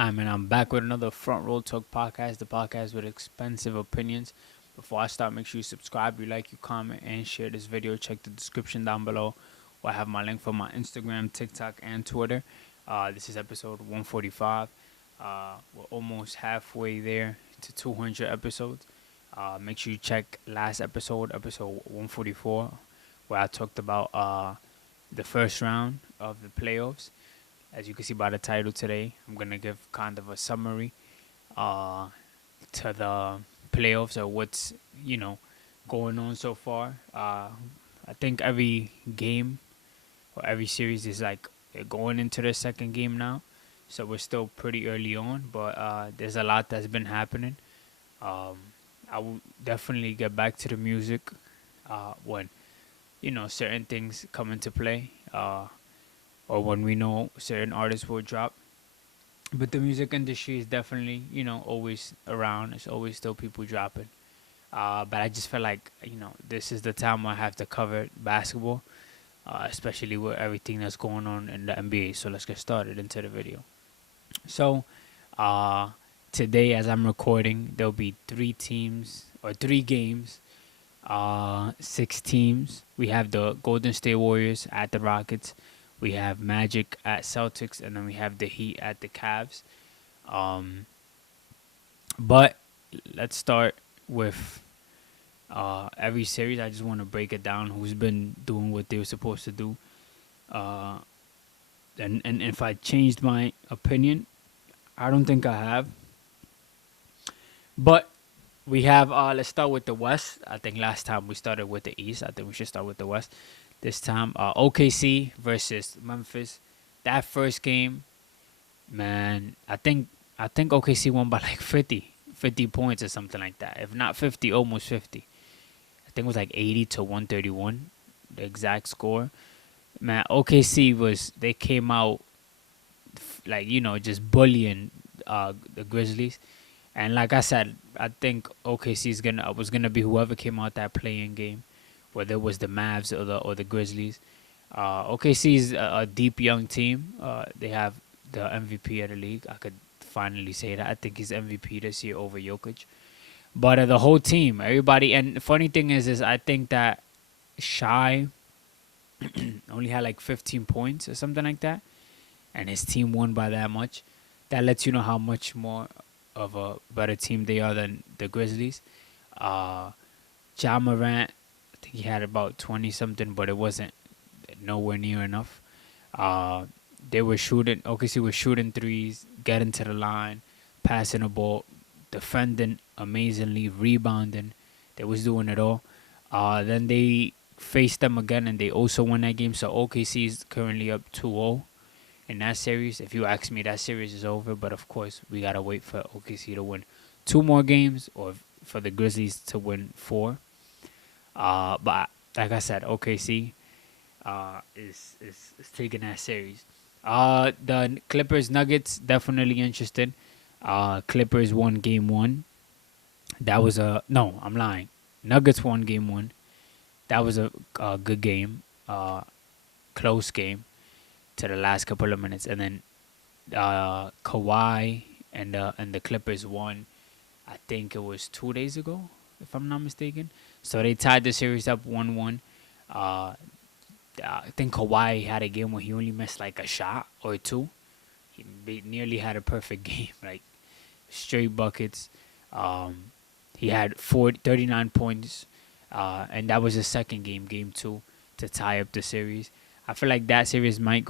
Hi, man. I'm back with another Front Row Talk podcast, the podcast with expensive opinions. Before I start, make sure you subscribe, you like, you comment, and share this video. Check the description down below, where I have my link for my Instagram, TikTok, and Twitter. This is episode 145. We're almost halfway there to 200 episodes. Make sure you check last episode, episode 144, where I talked about the first round of the playoffs. As you can see by the title today, I'm going to give kind of a summary uh, to the playoffs or what's, going on so far. I think every game or every series is like going into the second game now. So we're still pretty early on, but there's a lot that's been happening. Um, I will definitely get back to the music when, certain things come into play. Or when we know certain artists will drop. But the music industry is definitely, always around. It's always still people dropping. But I just feel like, this is the time I have to cover basketball, especially with everything that's going on in the NBA. So let's get started into the video. So uh, today, as I'm recording, there'll be three teams or three games, six teams. We have the Golden State Warriors at the Rockets. We have Magic at Celtics, and then we have the Heat at the Cavs. Um, but let's start with every series. I just want to break it down. Who's been doing what they were supposed to do? Uh, and if I changed my opinion, I don't think I have. But we have. Let's start with the West. I think last time we started with the East. I think we should start with the West. This time, OKC versus Memphis. That first game, man, I think OKC won by like 50 points or something like that. If not 50, almost 50. I think it was like 80 to 131, the exact score. Man, OKC they came out like, just bullying the Grizzlies. And like I said, I think OKC was gonna be whoever came out that playing game, whether it was the Mavs or the Grizzlies. OKC is a deep young team. They have the MVP of the league. I could finally say that. I think he's MVP this year over Jokic. But the whole team, everybody, and the funny thing is I think that Shy only had like 15 points or something like that, and his team won by that much. That lets you know how much more of a better team they are than the Grizzlies. Uh, Ja Morant, I think he had about 20 something, but it wasn't nowhere near enough. Uh, they were shooting. OKC was shooting threes, getting to the line, passing the ball, defending amazingly, rebounding. They was doing it all. Then they faced them again, and they also won that game. So OKC is currently up 2-0 in that series. If you ask me, that series is over. But of course, we gotta wait for OKC to win two more games, or for the Grizzlies to win four. But like I said, OKC is taking that series. The Clippers Nuggets definitely interested. Clippers won game one. That was a no. I'm lying. Nuggets won game one. That was a good game. Close game to the last couple of minutes, and then Kawhi and the Clippers won. I think it was 2 days ago, if I'm not mistaken. So they tied the series up 1-1. Uh, I think Kawhi had a game where he only missed like a shot or two. He nearly had a perfect game, like straight buckets. Um, he had 39 points, and that was his second game, game two, to tie up the series. I feel like that series might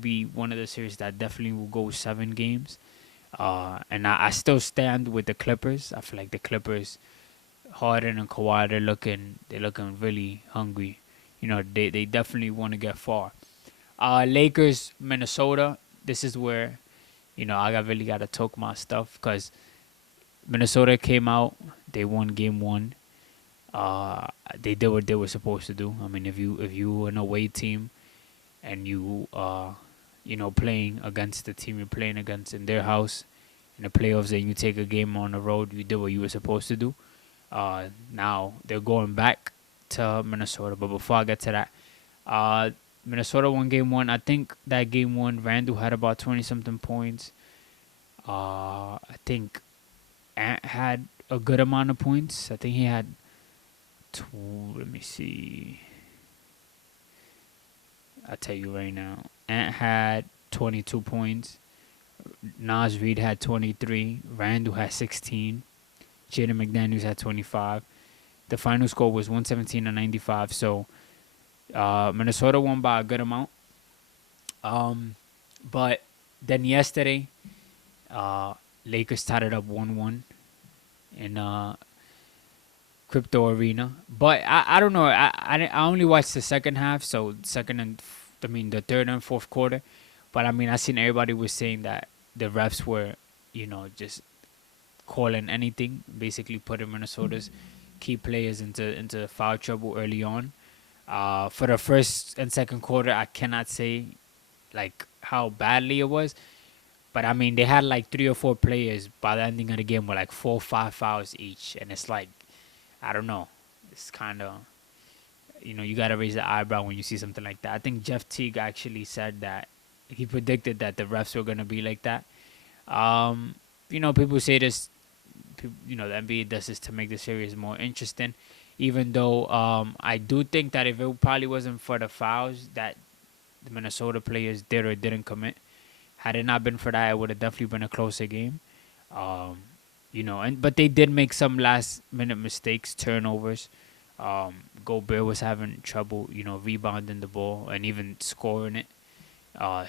be one of the series that definitely will go 7 games. And I still stand with the Clippers. I feel like the Clippers, Harden and Kawhi, they're looking really hungry. They definitely want to get far. Lakers, Minnesota. This is where, I really got to talk my stuff because Minnesota came out. They won game one. They did what they were supposed to do. I mean, if you an away team and playing against the team you're playing against in their house in the playoffs, and you take a game on the road, you did what you were supposed to do. Now they're going back to Minnesota. But before I get to that, Minnesota won game one. I think that game one, Randall had about 20 something points. I think Ant had a good amount of points. I think he had let me see. I'll tell you right now. Ant had 22 points. Nas Reed had 23. Randall had 16. Jaden McDaniels had 25. The final score was 117-95. So Minnesota won by a good amount. But then yesterday, Lakers tied it up 1-1 in Crypto Arena. But I don't know. I only watched the second half, so the third and fourth quarter. But I mean, I seen everybody was saying that the refs were, just calling anything, basically putting Minnesota's key players into foul trouble early on. For the first and second quarter, I cannot say like how badly it was, but I mean they had like 3 or 4 players by the ending of the game with like 4 or 5 fouls each, and it's like I don't know, it's kind of you gotta raise the eyebrow when you see something like that. I think Jeff Teague actually said that he predicted that the refs were gonna be like that. People say this, the NBA does this to make the series more interesting. Even though I do think that if it probably wasn't for the fouls that the Minnesota players did or didn't commit, had it not been for that, it would have definitely been a closer game. But they did make some last minute mistakes, turnovers. Gobert was having trouble, rebounding the ball and even scoring it.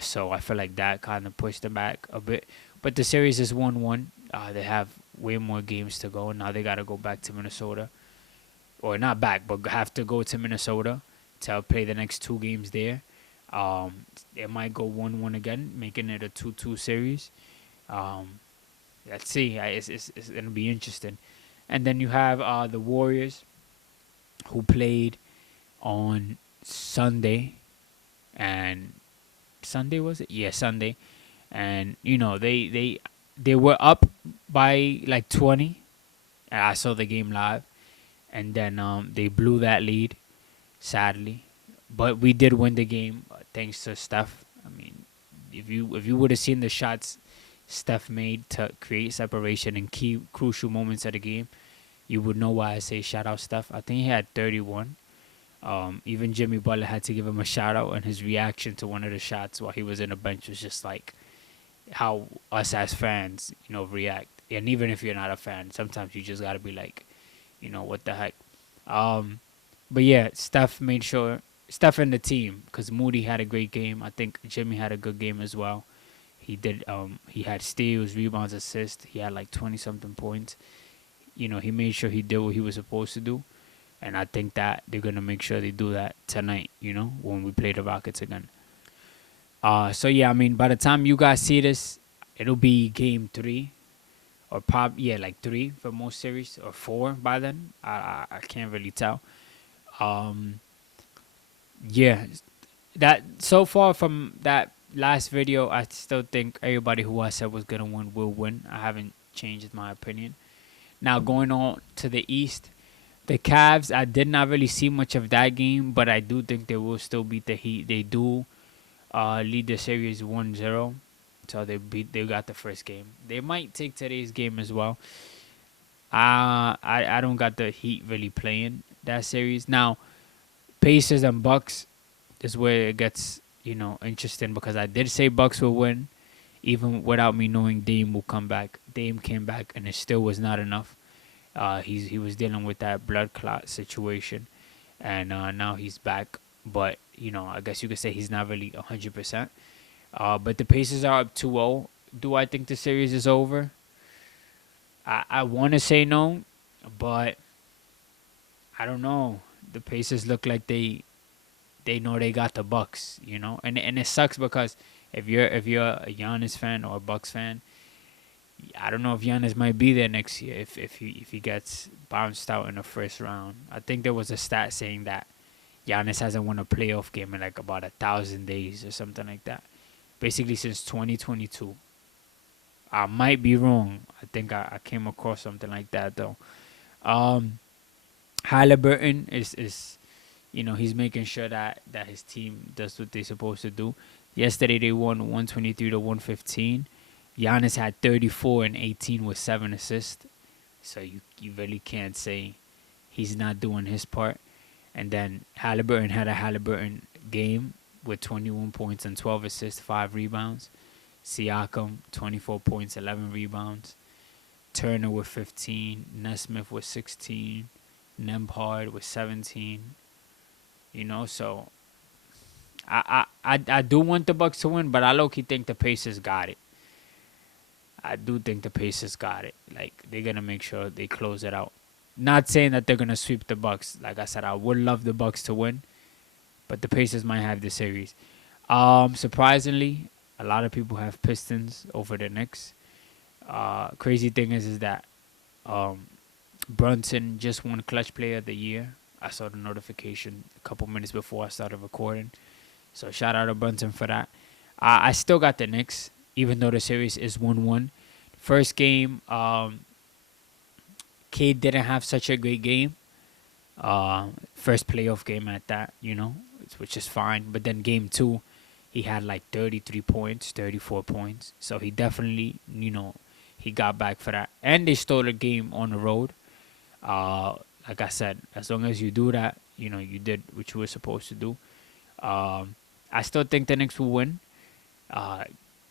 So I feel like that kind of pushed them back a bit. But the series is 1-1. They have way more games to go. Now they got to go back to Minnesota. Or not back, but have to go to Minnesota to play the next 2 games there. It might go 1-1 again, making it a 2-2 series. Let's see. It's going to be interesting. And then you have the Warriors, who played on Sunday. And Sunday, was it? Yeah, Sunday. And, they were up by like 20. I saw the game live. And then they blew that lead, sadly. But we did win the game thanks to Steph. I mean, if you would have seen the shots Steph made to create separation in key crucial moments of the game, you would know why I say shout out Steph. I think he had 31. Even Jimmy Butler had to give him a shout out, and his reaction to one of the shots while he was in the bench was just like how us as fans, react. And even if you're not a fan, sometimes you just gotta be like, what the heck. But yeah, Steph and the team, because Moody had a great game. I think Jimmy had a good game as well. He did. He had steals, rebounds, assists. He had like 20-something points. He made sure he did what he was supposed to do. And I think that they're going to make sure they do that tonight, when we play the Rockets again. So yeah, I mean, by the time you guys see this, it'll be game 3. Or like 3 for most series, or 4 by then. I can't really tell. Yeah, that so far from that last video, I still think everybody who I said was gonna win will win. I haven't changed my opinion. Now going on to the East, the Cavs. I did not really see much of that game, but I do think they will still beat the Heat. They do lead the series 1-0. So they got the first game. They might take today's game as well. I don't got the Heat really playing that series. Now, Pacers and Bucks is where it gets, interesting, because I did say Bucks will win, even without me knowing Dame will come back. Dame came back, and it still was not enough. He was dealing with that blood clot situation, and now he's back. But I guess you could say he's not really 100%. But the Pacers are up 2-0. Do I think the series is over? I want to say no, but I don't know. The Pacers look like they know they got the Bucks, and it sucks because if you're a Giannis fan or a Bucks fan, I don't know if Giannis might be there next year if he gets bounced out in the first round. I think there was a stat saying that Giannis hasn't won a playoff game in like about 1,000 days or something like that. Basically since 2022. I might be wrong. I think I came across something like that though. Halliburton is he's making sure that his team does what they're supposed to do. Yesterday they won 123-115. Giannis had 34 and 18 with 7 assists. So you really can't say he's not doing his part. And then Halliburton had a Halliburton game with 21 points and 12 assists, 5 rebounds. Siakam, 24 points, 11 rebounds. Turner with 15. Nesmith with 16. Nembhard with 17. So I do want the Bucks to win, but I low-key think the Pacers got it. I do think the Pacers got it. Like, they're going to make sure they close it out. Not saying that they're going to sweep the Bucks. Like I said, I would love the Bucks to win, but the Pacers might have the series. Surprisingly, a lot of people have Pistons over the Knicks. Crazy thing is that Brunson just won Clutch Player of the Year. I saw the notification a couple minutes before I started recording. So shout out to Brunson for that. I still got the Knicks, even though the series is 1-1. First game, Cade didn't have such a great game. First playoff game at that, which is fine. But then game 2, he had like 33 points, 34 points. So he definitely, he got back for that. And they stole a game on the road. Like I said, as long as you do that, you did what you were supposed to do. I still think the Knicks will win.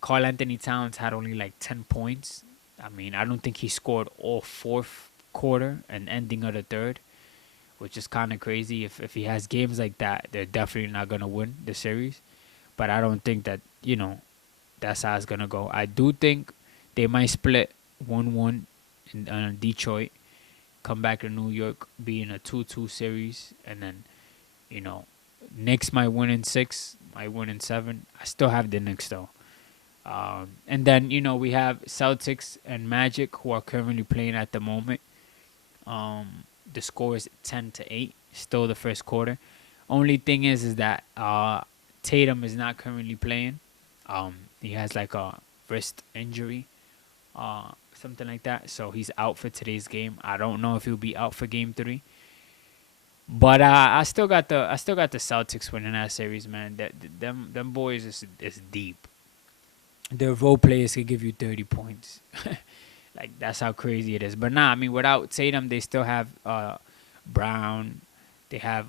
Karl Anthony Towns had only like 10 points. I mean, I don't think he scored all fourth quarter and ending of the third, which is kind of crazy. If he has games like that, they're definitely not going to win the series. But I don't think that, that's how it's going to go. I do think they might split 1-1 in Detroit, come back to New York, be in a 2-2 series, and then, Knicks might win in 6, might win in 7. I still have the Knicks, though. And then, we have Celtics and Magic, who are currently playing at the moment. The score is 10-8, still the first quarter. Only thing is that Tatum is not currently playing. He has like a wrist injury, something like that. So he's out for today's game. I don't know if he'll be out for game 3. But I still got the Celtics winning that series, man. Them boys is deep. Their role players can give you 30 points. Like, that's how crazy it is. But I mean, without Tatum, they still have Brown. They have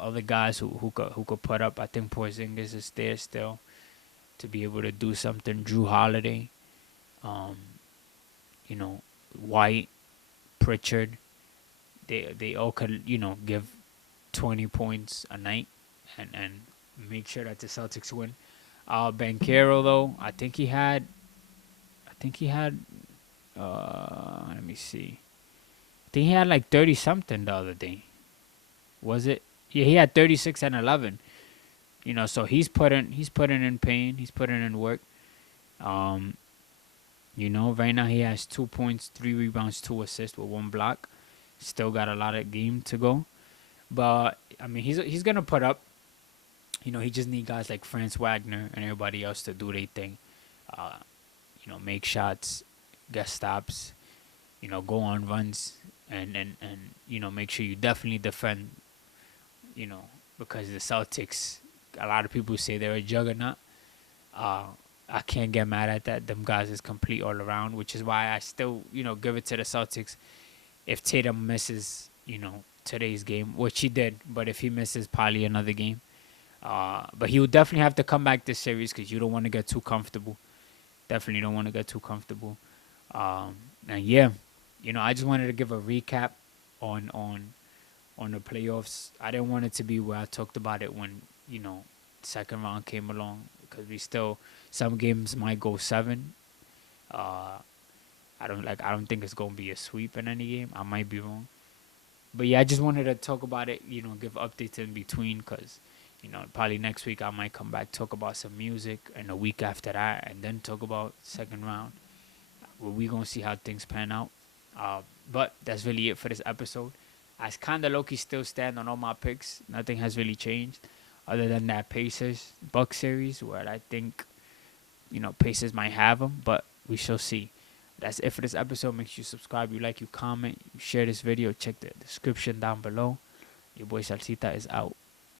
other guys who could put up. I think Porzingis is there still to be able to do something. Drew Holiday, White, Pritchard. They all could give 20 points a night and make sure that the Celtics win. Banchero, though, I think he had let me see. I think he had like 30 something the other day. Was it? Yeah, he had 36 and 11. So he's putting in pain. He's putting in work. Right now he has 2 points, 3 rebounds, 2 assists with 1 block. Still got a lot of game to go. But I mean, he's gonna put up. He just need guys like Franz Wagner and everybody else to do their thing. Make shots, get stops, go on runs, and make sure you definitely defend, because the Celtics, a lot of people say they're a juggernaut. I can't get mad at that. Them guys is complete all around, which is why I still, give it to the Celtics. If Tatum misses, today's game, which he did, but if he misses probably another game. But he would definitely have to come back this series because you don't want to get too comfortable. Definitely don't want to get too comfortable. And yeah, I just wanted to give a recap on the playoffs. I didn't want it to be where I talked about it when second round came along, because some games might go 7. I don't think it's gonna be a sweep in any game. I might be wrong, but yeah, I just wanted to talk about it. Give updates in between, because probably next week I might come back, talk about some music, and a week after that, and then talk about second round. We're going to see how things pan out. But that's really it for this episode. I kind of low-key still stand on all my picks. Nothing has really changed other than that Pacers-Bucks series, where I think, Pacers might have them, but we shall see. That's it for this episode. Make sure you subscribe, you like, you comment, you share this video. Check the description down below. Your boy Salsita is out.